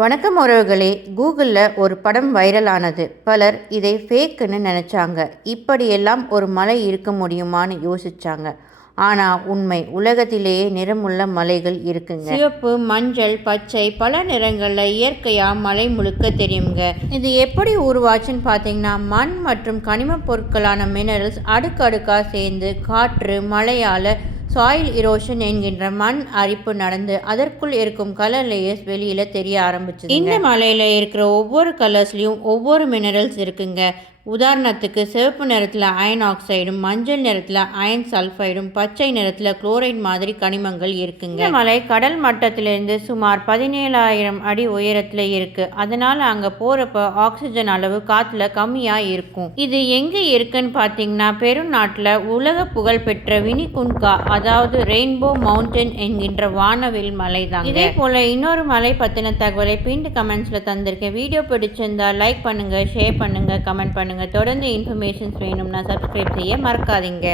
வணக்கம் உறவுகளே. கூகுளில் ஒரு படம் வைரல் ஆனது. பலர் இதை ஃபேக்குன்னு நினச்சாங்க. இப்படியெல்லாம் ஒரு மலை இருக்க முடியுமான்னு யோசிச்சாங்க. ஆனால் உண்மை, உலகத்திலேயே நிறமுள்ள மலைகள் இருக்குங்க. சிவப்பு, மஞ்சள், பச்சை, பல நிறங்களில் இயற்கையாக மலை முழுக்க தெரியுங்க. இது எப்படி உருவாச்சுன்னு பார்த்தீங்கன்னா, மண் மற்றும் கனிமப் பொருட்களான மினரல்ஸ் அடுக்கடுக்காக சேர்ந்து காற்று, மழையால் சாயில் இரோஷன் என்கின்ற மண் அரிப்பு நடந்து அதற்குள் இருக்கும் கலர் லேயர்ஸ் வெளியில தெரிய ஆரம்பிச்சது. இந்த மலையில இருக்கிற ஒவ்வொரு கலர்ஸ்லயும் ஒவ்வொரு மினரல்ஸ் இருக்குங்க. உதாரணத்துக்கு சிவப்பு நிறத்தில் அயன் ஆக்சைடும், மஞ்சள் நிறத்தில் அயன் சல்ஃபைடும், பச்சை நிறத்தில் குளோரைட் மாதிரி கனிமங்கள் இருக்குங்க. இந்த மலை கடல் மட்டத்திலிருந்து சுமார் 17,000 அடி உயரத்தில் இருக்கு. அதனால அங்கே போகிறப்ப ஆக்சிஜன் அளவு காற்றுல கம்மியாக இருக்கும். இது எங்கே இருக்குன்னு பார்த்தீங்கன்னா, பெரு நாட்டில் உலக புகழ்பெற்ற வினிகுன்கா, அதாவது ரெயின்போ மவுண்டன் என்கின்ற வானவில் மலை தான். இதே போல் இன்னொரு மலை பற்றின தகவலை பின் கமெண்ட்ஸில் தந்திருக்கேன். வீடியோ பிடிச்சிருந்தா லைக் பண்ணுங்கள், ஷேர் பண்ணுங்கள், கமெண்ட் பண்ணுங்கள். தொடர்ந்து இன்ஃபர்மேஷன்ஸ் வேணும்னா சப்ஸ்கிரைப் செய்ய மறக்காதீங்க.